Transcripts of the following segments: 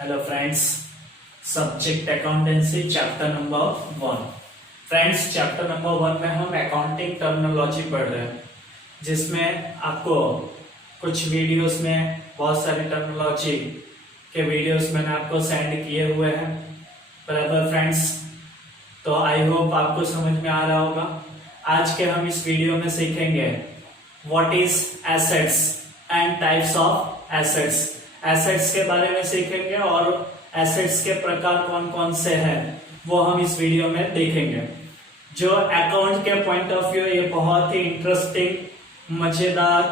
Hello friends, subject accountancy chapter number 1। Friends, chapter number 1 में हम accounting terminology पढ़ रहे हैं, जिसमें आपको कुछ वीडियोस में बहुत सारी टर्मिनोलॉजी के वीडियोस मैंने आपको सेंड किए हुए हैं। बराबर फ्रेंड्स, तो आई होप आपको समझ में आ रहा होगा। आज के हम इस वीडियो में सीखेंगे what is assets and types of assets. Assets के बारे में सीखेंगे और एसेट्स के प्रकार कौन कौन से हैं वो हम इस वीडियो में देखेंगे। जो अकाउंट के पॉइंट ऑफ व्यू ये बहुत ही इंटरेस्टिंग, मजेदार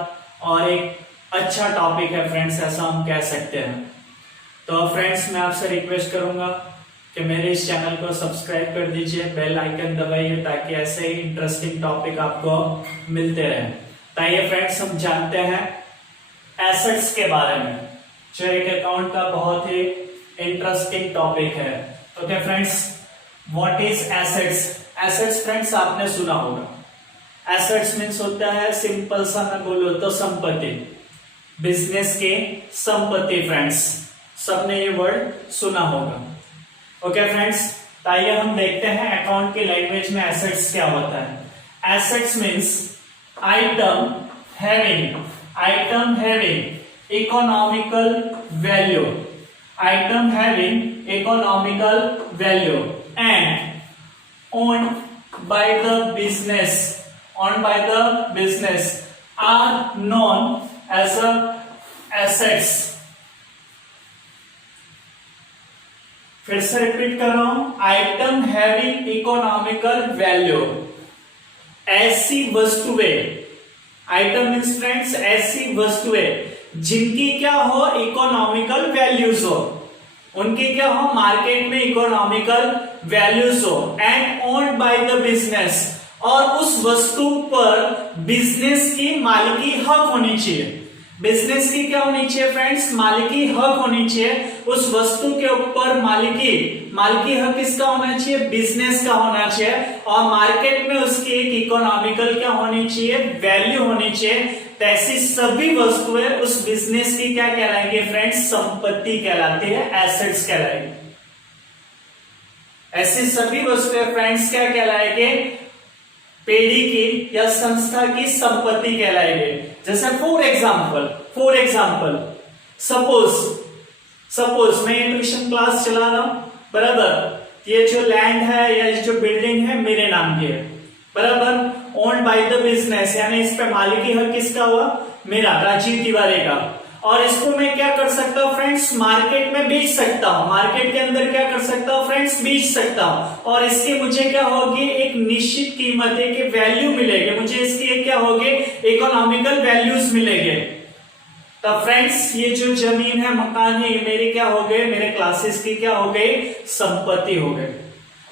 और एक अच्छा टॉपिक है फ्रेंड्स, ऐसा हम कह सकते हैं। तो फ्रेंड्स, मैं आपसे रिक्वेस्ट करूंगा कि मेरे इस चैनल को सब्सक्राइब कर दीजिए, बेल आइकन दबाइए ताकि ऐसे ही इंटरेस्टिंग टॉपिक आपको मिलते रहें। तो आइए फ्रेंड्स, हम जानते हैं एसेट्स के बारे में, जो एक अकाउंट का बहुत ही इंटरेस्टिंग टॉपिक है। तो क्या friends, what is assets? Assets friends आपने सुना होगा। एसेट्स मीन्स होता है, सिंपल सा मैं बोलूं तो संपत्ति, बिजनेस की संपत्ति। फ्रेंड्स, सबने ये वर्ड सुना होगा। ओके फ्रेंड्स, तो आइए हम देखते हैं अकाउंट की लैंग्वेज में एसेट्स क्या होता है। Assets means item having economical value, item having economical value and owned by the business are known as a assets। फिर से रिपीट कर रहा हूं, आइटम हैविंग इकोनॉमिकल वैल्यू, ऐसी वस्तुएं, आइटम मीन्स फ्रेंड्स ऐसी वस्तुएं जिनकी क्या हो, इकोनॉमिकल वैल्यूज हो, उनकी क्या हो, मार्केट में इकोनॉमिकल वैल्यूज हो, and owned by the business, और उस वस्तु पर बिजनेस की मालिकी हक होनी चाहिए। बिजनेस की क्या होनी चाहिए फ्रेंड्स, मालिकी हक होनी चाहिए। उस वस्तु के ऊपर मालिकी हक किसका होना चाहिए, बिजनेस का होना चाहिए, और मार्केट में उसकी एक इकोनॉमिकल क्या होनी चाहिए, वैल्यू होनी चाहिए। तो ऐसी सभी वस्तुएं उस बिजनेस की क्या कहलाएंगे फ्रेंड्स, संपत्ति कहलाती है, एसेट्स कहलाएंगे। ऐसी सभी वस्तुएं फ्रेंड्स क्या कहलाएंगे, पेढ़ी की या संस्था की संपत्ति कहलाएंगे। जैसे फॉर एग्जाम्पल सपोज मैं ट्यूशन क्लास चला रहा हूं, बराबर, ये जो लैंड है या जो बिल्डिंग है मेरे नाम की है, बराबर, ओन्ड बाय द बिजनेस, यानी इस पे मालिकी हक किसका हुआ, मेरा, राजीव तिवारी का। और इसको मैं क्या कर सकता हूँ फ्रेंड्स, मार्केट में बेच सकता हूँ, मार्केट के अंदर क्या कर सकता हूँ फ्रेंड्स, बेच सकता हूँ, और इसकी मुझे क्या होगी, एक निश्चित कीमत, एक वैल्यू मिलेगी, मुझे इसकी एक क्या होगी, इकोनॉमिकल वैल्यूज मिलेंगे। तो फ्रेंड्स, ये जो जमीन है, मकान है, ये मेरे क्या हो गए, मेरे क्लासेस की क्या हो गई, संपत्ति हो गई।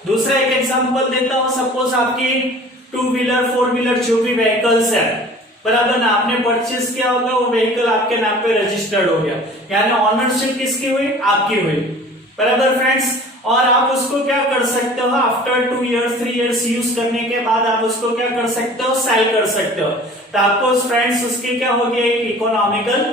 दूसरा एक एग्जांपल देता हूं, सपोज आपकी 2 व्हीलर 4 व्हीलर जो भी व्हीकल्स है, बराबर ना, आपने परचेज किया होगा, वो व्हीकल आपके नाम पे रजिस्टर्ड हो गया, यानी ऑनरशिप किसकी हुई, आपकी हुई, बराबर फ्रेंड्स। और आप उसको क्या कर सकते हो, आफ्टर 2 इयर्स 3 इयर्स यूज करने के बाद आप उसको क्या कर सकते हो, सेल कर सकते हो। तो आपको फ्रेंड्स उसकी क्या होगी, एक इकोनॉमिकल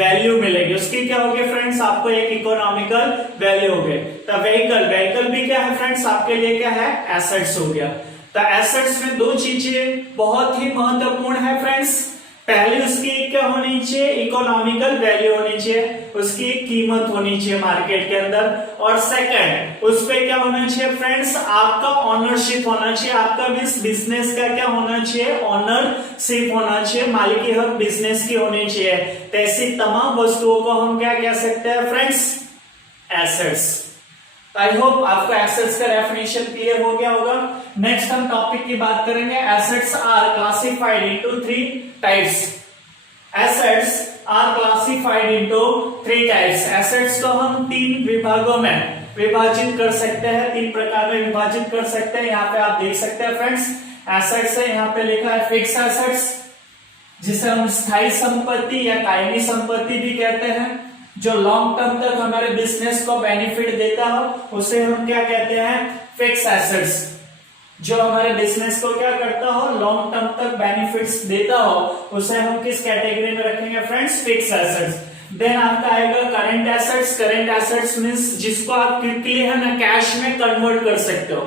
वैल्यू मिलेगी, उसकी क्या होगी फ्रेंड्स, आपको एक इकोनॉमिकल वैल्यू हो गई। तो व्हीकल भी क्या है फ्रेंड्स, आपके लिए क्या है, एसेट्स हो गया। तो एसेट्स में दो चीजें बहुत ही महत्वपूर्ण है फ्रेंड्स। पहले उसकी क्या होनी चाहिए, इकोनॉमिकल वैल्यू होनी चाहिए, उसकी कीमत होनी चाहिए मार्केट के अंदर, और सेकंड उस पे क्या होना चाहिए फ्रेंड्स, आपका ऑनरशिप होना चाहिए, आपका बिजनेस का क्या होना चाहिए, ऑनरशिप होना चाहिए, मालिकी हक बिजनेस की होनी चाहिए। तो ऐसी तमाम वस्तुओं को हम क्या कह सकते हैं फ्रेंड्स, एसेट्स। आई होप आपको एसेट्स का डेफिनेशन क्लियर हो गया होगा। नेक्स्ट हम टॉपिक की बात करेंगे, assets are classified into 3 types. Assets are classified into 3 types. Assets को हम 3 विभागों में विभाजित कर सकते हैं, 3 प्रकार में विभाजित कर सकते हैं। यहाँ पे आप देख सकते हैं फ्रेंड्स, एसेट्स है, यहाँ पे लिखा है फिक्स एसेट्स, जिसे हम स्थायी संपत्ति या कायमी संपत्ति भी कहते हैं, जो लॉन्ग टर्म तक हमारे बिजनेस को बेनिफिट देता हो, उसे हम क्या कहते हैं, फिक्स एसेट्स। जो हमारे बिजनेस को क्या करता हो, लॉन्ग टर्म तक बेनिफिट्स देता हो, उसे हम किस कैटेगरी में रखेंगे फ्रेंड्स, फिक्स एसेट्स। देन आपका आएगा current assets. Current assets means जिसको आप क्विकली है ना कैश में कन्वर्ट कर सकते हो।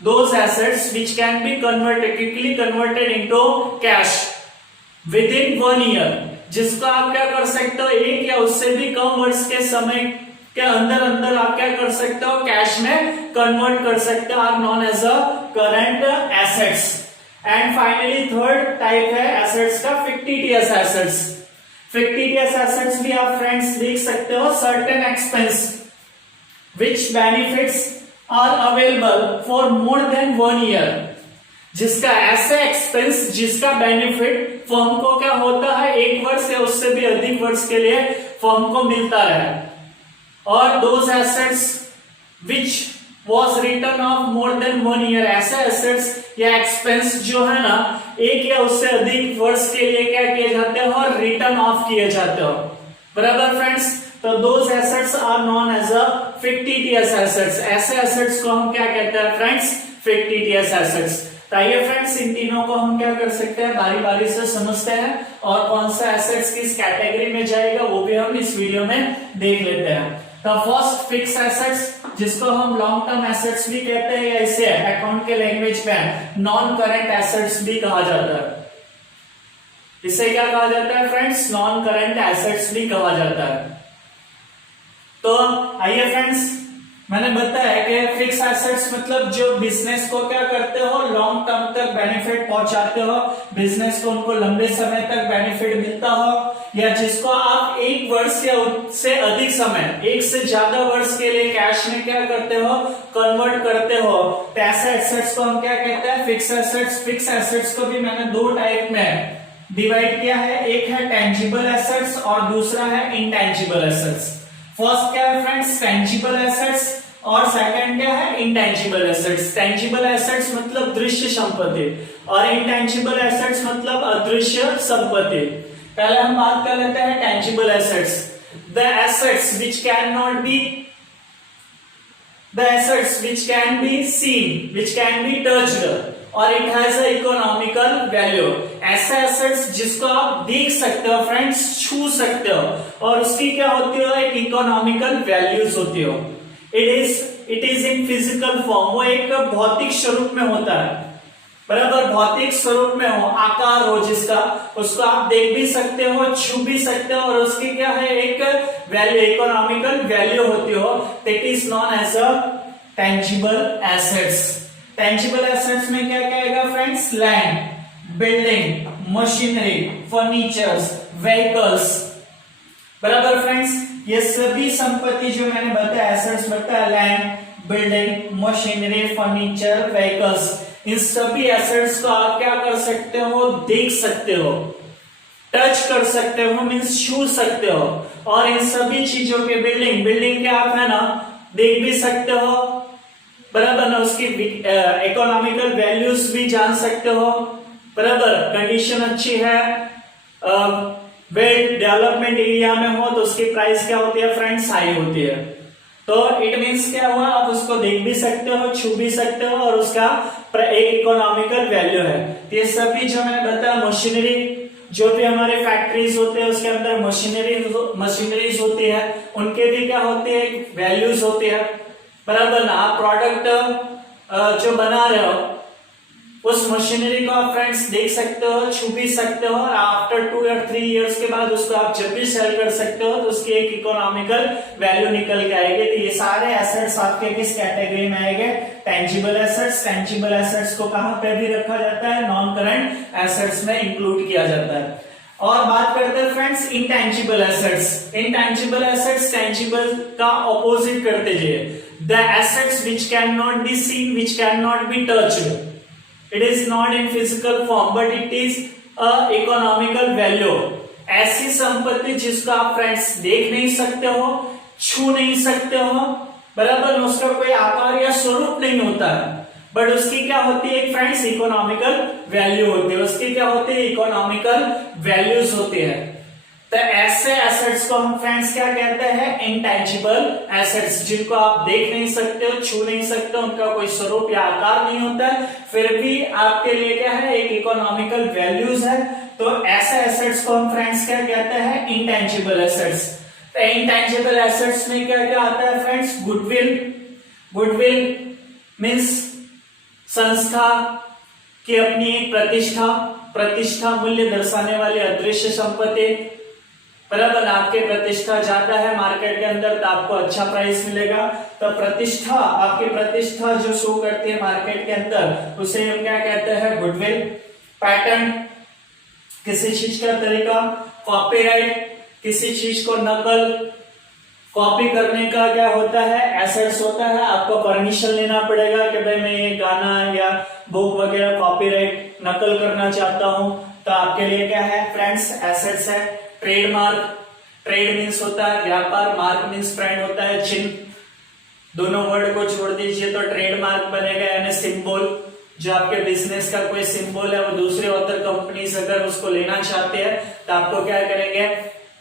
Those assets which can be converted quickly converted into cash with in 1 year, जिसको आप क्या कर सकते हो एक या उससे भी कम वर्ष के समय के अंदर अंदर आप क्या कर सकते हो कैश में कन्वर्ट कर सकते हो, are known as a current assets. And finally third type है एसेट्स का फिक्टिटियस एसेट्स। फिक्टिटियस एसेट्स भी आप फ्रेंड्स देख सकते हो certain expense which benefits are available for more than 1 year, जिसका ऐसे एक्सपेंस जिसका बेनिफिट फर्म को क्या होता है 1 वर्ष या उससे भी अधिक वर्ष के लिए फर्म को मिलता रहे। और those assets which was return of more than 1 year, ऐसे एसेट्स या एक्सपेंस जो है ना 1 या उससे अधिक वर्ष के लिए क्या किए जाते हैं और रिटर्न ऑफ किए जाते हो। बराबर फ्रेंड्स, तो those assets are known as a fictitious assets. ऐसे एसेट्स को हम क्या कहते हैं फ्रेंड्स फिक्टिटियस एसेट्स। आइए फ्रेंड्स इन तीनों को हम क्या कर सकते हैं बारी बारी से समझते हैं और कौन सा एसेट्स किस कैटेगरी में जाएगा वो भी हम इस वीडियो में देख लेते हैं। तो फर्स्ट फिक्स एसेट्स, जिसको हम लॉन्ग टर्म एसेट्स भी कहते हैं या इसे अकाउंट के लैंग्वेज में नॉन करंट एसेट्स भी कहा जाता है। इसे क्या कहा जाता है फ्रेंड्स नॉन करंट एसेट्स भी कहा जाता है। तो आइए फ्रेंड्स मैंने बताया कि फिक्स एसेट्स मतलब जो बिजनेस को क्या करते हो लॉन्ग टर्म तक बेनिफिट पहुंचाते हो, बिजनेस को उनको लंबे समय तक बेनिफिट मिलता हो, या जिसको आप 1 वर्ष या उससे अधिक समय 1 से ज्यादा वर्ष के लिए कैश में क्या करते हो कन्वर्ट करते हो। तो ऐसे एसेट्स को हम क्या कहते हैं फिक्स एसेट्स। फिक्स एसेट्स को भी मैंने 2 टाइप में डिवाइड किया है, एक है टेंजिबल एसेट्स और दूसरा है इनटेंजिबल एसेट्स। फर्स्ट क्या है फ्रेंड्स टेंजिबल एसेट्स और सेकंड क्या है इंटेंजिबल एसेट्स। टेंजिबल एसेट्स मतलब दृश्य संपत्ति और इंटेंजिबल एसेट्स मतलब अदृश्य संपत्ति। पहले हम बात कर लेते हैं tangible assets. The assets which can not be the assets which can be seen, which can be touched और it has a economical value। ऐसे assets जिसको आप देख सकते हो फ्रेंड्स छू सकते हो और उसकी क्या होती है एक इकोनॉमिकल वैल्यूज होती हो। It is in physical form, वो एक भौतिक स्वरूप में होता है। बराबर भौतिक स्वरूप में हो आकार हो जिसका उसको आप देख भी सकते हो छू भी सकते हो और उसकी क्या है एक वैल्यू इकोनॉमिकल वैल्यू होती हो। That is known as a tangible assets. Tangible assets में क्या क्या आएगा friends land, building, machinery, furnitures, vehicles. बराबर फ्रेंड्स ये सभी संपत्ति जो मैंने बताया एसेट्स बताया land, building, machinery, furniture, vehicles, इन सभी एसेट्स को आप क्या कर सकते हो देख सकते हो, टच कर सकते हो मींस छू सकते हो। और इन सभी चीजों के बिल्डिंग के आप है ना देख भी सकते हो। बराबर ना उसकी इकोनॉमिकल वैल्यूज भी जान सकते हो। बराबर कंडीशन अच्छी है, वेल डेवलपमेंट एरिया में हो तो उसकी प्राइस क्या होती है फ्रेंड्स हाई होती है। तो इट मीन्स क्या हुआ आप उसको देख भी सकते हो छू भी सकते हो और उसका एक इकोनॉमिकल वैल्यू है। तो ये सभी जो मैंने बताया मशीनरी जो भी हमारे फैक्ट्रीज होते हैं उसके अंदर मशीनरीज होती है उनके भी क्या होते हैं वैल्यूज होती है। बराबर ना आप प्रोडक्ट जो बना रहे हो उस मशीनरी को आप फ्रेंड्स देख सकते हो छू भी सकते हो और आफ्टर 2 या 3 इयर्स के बाद उसको आप जब भी सेल कर सकते हो तो उसकी एक इकोनॉमिकल वैल्यू निकल के आएगी। तो ये सारे एसेट्स आपके किस कैटेगरी में आएंगे टेंजिबल एसेट्स। टेंजिबल एसेट्स को कहां पे भी रखा जाता है नॉन करंट एसेट्स में इंक्लूड किया जाता है। और बात करते हैं friends intangible assets. Intangible assets tangible का ऑपोजिट करते जाइए। The assets which can not be seen, which can not be touched, it is not in physical form but it is a economical value। ऐसी संपत्ति जिसको आप friends देख नहीं सकते हो छू नहीं सकते हो। बराबर उसका कोई आकार या स्वरूप नहीं होता है बट उसकी क्या होती है फ्रेंड्स इकोनॉमिकल वैल्यू होती है। उसकी क्या होती है इकोनॉमिकल वैल्यूज होती है। तो ऐसे एसेट्स को हम फ्रेंड्स क्या कहते हैं इंटेंजिबल एसेट्स, जिनको आप देख नहीं सकते हो छू नहीं सकते हो उनका कोई स्वरूप या आकार नहीं होता है फिर भी आपके लिए क्या है एक इकोनॉमिकल वैल्यूज है। तो ऐसे एसेट्स को हम फ्रेंड्स क्या कहते हैं, इंटेंजिबल एसेट्स। तो इंटेंजिबल एसेट्स में क्या क्या आता है फ्रेंड्स, गुडविल। गुडविल मीन्स संस्था की अपनी एक प्रतिष्ठा, प्रतिष्ठा मूल्य दर्शाने वाली अदृश्य संपत्ति। बराबर, आपके प्रतिष्ठा जाता है मार्केट के अंदर तो आपको अच्छा प्राइस मिलेगा, तो प्रतिष्ठा, आपकी प्रतिष्ठा जो शो करती है मार्केट के अंदर उसे हम क्या कहते हैं, गुडविल। पैटेंट, किसी चीज का तरीका। कॉपीराइट, किसी चीज को नकल, कॉपी करने का क्या होता है, एसेट्स होता है। आपको परमिशन लेना पड़ेगा कि भाई मैं ये गाना या बुक वगैरह कॉपीराइट नकल करना चाहता हूं, तो आपके लिए क्या है फ्रेंड्स, एसेट्स है। ट्रेडमार्क, ट्रेड मीन्स होता है व्यापार, मार्क मीन्स फ्रेंड होता है चिन्ह, दोनों वर्ड को छोड़ दीजिए तो ट्रेडमार्क बनेगा, यानी सिंबल। जो आपके बिजनेस का कोई सिंबल है वो दूसरे अदर कंपनीज अगर उसको लेना चाहते हैं तो आपको क्या करेंगे,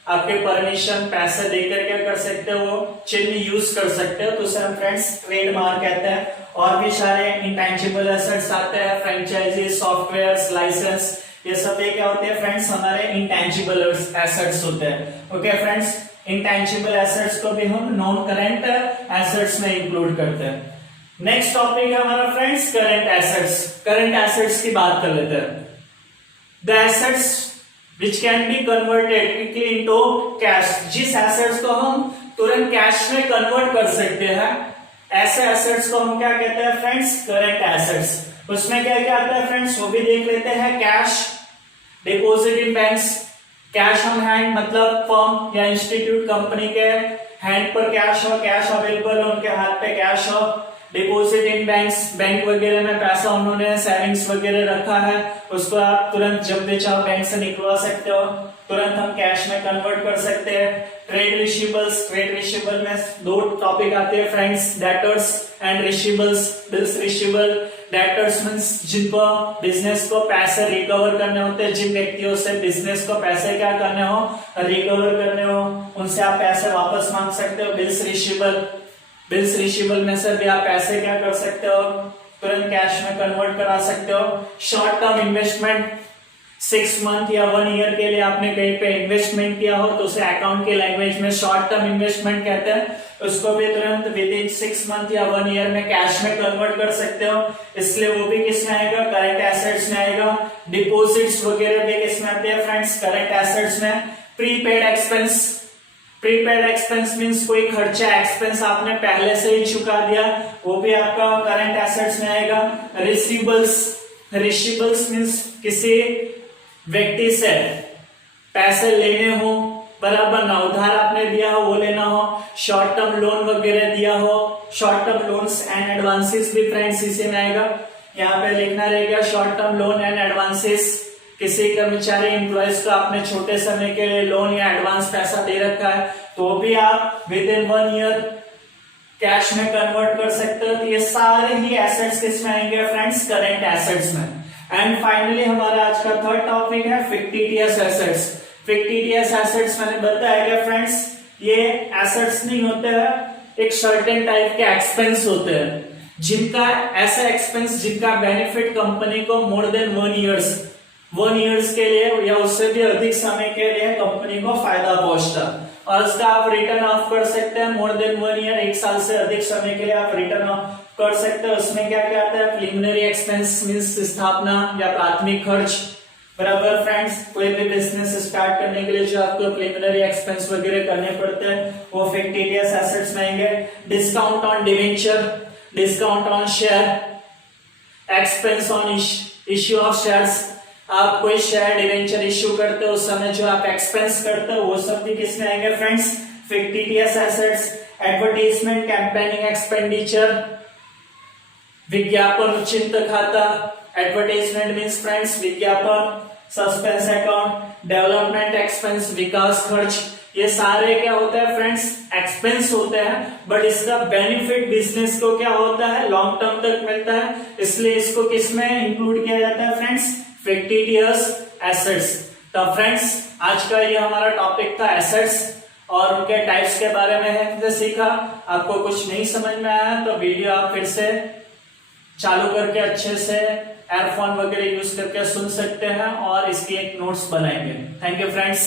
आपके परमिशन पैसे देकर क्या कर सकते हो, वो चिन्ह यूज कर सकते हो, तो उसे हम फ्रेंड्स ट्रेडमार्क कहते हैं। और भी सारे इंटेंजिबल एसेट्स आते हैं, फ्रेंचाइजी, सॉफ्टवेयर, लाइसेंस, ये सब क्या होते हैं फ्रेंड्स, हमारे इंटेंजिबल एसेट्स होते हैं। ओके फ्रेंड्स, इंटेंजिबल एसेट्स को भी हम नॉन करेंट एसेट्स में इंक्लूड करते हैं। नेक्स्ट टॉपिक है हमारा friends current assets. Current assets की बात कर लेते हैं। The assets which can be converted quickly into cash, जिस एसेट्स को हम तुरंत कैश में कन्वर्ट कर सकते हैं, ऐसे एसेट्स को हम क्या कहते हैं फ्रेंड्स, करंट एसेट्स। उसमें क्या क्या आता है फ्रेंड्स, वो भी देख लेते हैं। Cash, deposit in banks, cash on hand मतलब फर्म या इंस्टीट्यूट कंपनी के हैंड पर कैश हो, कैश अवेलेबल हो, उनके हाथ पे कैश हो। डिपॉजिट इन बैंक्स, बैंक वगैरह में पैसा उन्होंने सेविंग्स वगैरह रखा है, उसको आप तुरंत जब भी चाहो बैंक से निकलवा सकते हो, तुरंत हम कैश में कन्वर्ट कर सकते हैं। ट्रेड रिसीवेबल्स, ट्रेड रिसीवेबल में दो टॉपिक आते हैं friends, debtors and receivables. Bills receivable, debtors means जिनको बिजनेस को पैसे रिकवर करने होते हैं, जिन व्यक्तियों से बिजनेस को पैसे क्या करने हो, रिकवर करने हो, उनसे आप पैसे वापस मांग सकते हो। बिल्स रिसीवेबल, बिल्स रिसीवेबल में से भी आप पैसे क्या कर सकते हो, तुरंत कैश में कन्वर्ट करा सकते हो। शॉर्ट टर्म इन्वेस्टमेंट, 6 मंथ या 1 ईयर के लिए आपने कहीं पे इन्वेस्टमेंट किया हो तो उसे अकाउंट की लैंग्वेज में शॉर्ट टर्म इन्वेस्टमेंट कहते हैं, उसको भी तुरंत विद इन 6 मंथ या 1 ईयर में कैश में कन्वर्ट कर सकते हो, इसलिए वो भी किस में आएगा, करंट एसेट्स में आएगा। डिपॉजिट्स वगैरह भी किस में आते हैं फ्रेंड्स, करंट एसेट्स में। Prepaid expense, prepaid expense means कोई खर्चा, एक्सपेंस आपने पहले से ही चुका दिया, वो भी आपका करंट एसेट्स में आएगा। रिसीवेबल्स, रिसीवेबल्स मींस किसी व्यक्ति से पैसे लेने हो, बराबर ना, उधार आपने दिया हो वो लेना हो, शॉर्ट टर्म लोन वगैरह दिया हो, short term loans and advances भी फ्रेंड्स इसी में आएगा। यहाँ पे लिखना रहेगा short term loan and advances, किसी कर्मचारी एम्प्लॉयज को आपने छोटे समय के लिए लोन या एडवांस पैसा दे रखा है तो भी आप विद इन 1 ईयर कैश में कन्वर्ट कर सकते हो। तो ये सारे ही एसेट्स किसमें आएंगे फ्रेंड्स, करंट एसेट्स में। एंड फाइनली हमारा आज का थर्ड टॉपिक है फिक्टिटियस एसेट्स। फिक्टिटियस एसेट्स मैंने बताया क्या फ्रेंड्स, ये एसेट्स नहीं होते हैं, एक सर्टेन टाइप के एक्सपेंस होते हैं, जिनका ऐसा एक्सपेंस जिनका बेनिफिट कंपनी को मोर देन 1 ईयर्स के लिए या उससे भी अधिक समय के लिए कंपनी को फायदा पहुंचता, और उसका आप रिटर्न ऑफ कर सकते हैं मोर देन 1 ईयर, 1 साल से अधिक समय के लिए आप रिटर्न ऑफ कर सकते हैं। उसमें क्या क्या आता है, प्रीलिमिनरी एक्सपेंस मींस स्थापना या प्राथमिक खर्च, बराबर फ्रेंड्स। कोई भी बिजनेस स्टार्ट करने के लिए जो आपको प्रीलिमिनरी एक्सपेंस वगैरह करने पड़ते हैं वो फिक्टिटियस एसेट्स में आएंगे। Discount on debenture, discount on share, expense on issue of shares, आप कोई शेयर डिवेंचर इश्यू करते हो उस समय जो आप एक्सपेंस करते हो वो सब भी किसमें आएंगे friends, fictitious assets. Advertisement, campaigning expenditure, विज्ञापन उचित खाता, एडवर्टाइजमेंट मींस फ्रेंड्स विज्ञापन, सस्पेंस अकाउंट, डेवलपमेंट एक्सपेंस विकास खर्च, ये सारे क्या होता है फ्रेंड्स, एक्सपेंस होते हैं, बट इसका बेनिफिट बिजनेस को क्या होता है, लॉन्ग टर्म तक मिलता है, इसलिए इसको किसमें इंक्लूड किया जाता है फ्रेंड्स, फिक्टिटियस एसेट्स। तो फ्रेंड्स आज का ये हमारा टॉपिक था एसेट्स और उनके टाइप्स के बारे में है सीखा। आपको कुछ नहीं समझ में आया तो वीडियो आप फिर से चालू करके अच्छे से एयरफोन वगैरह यूज करके सुन सकते हैं और इसकी एक नोट्स बनाएंगे। Thank you friends.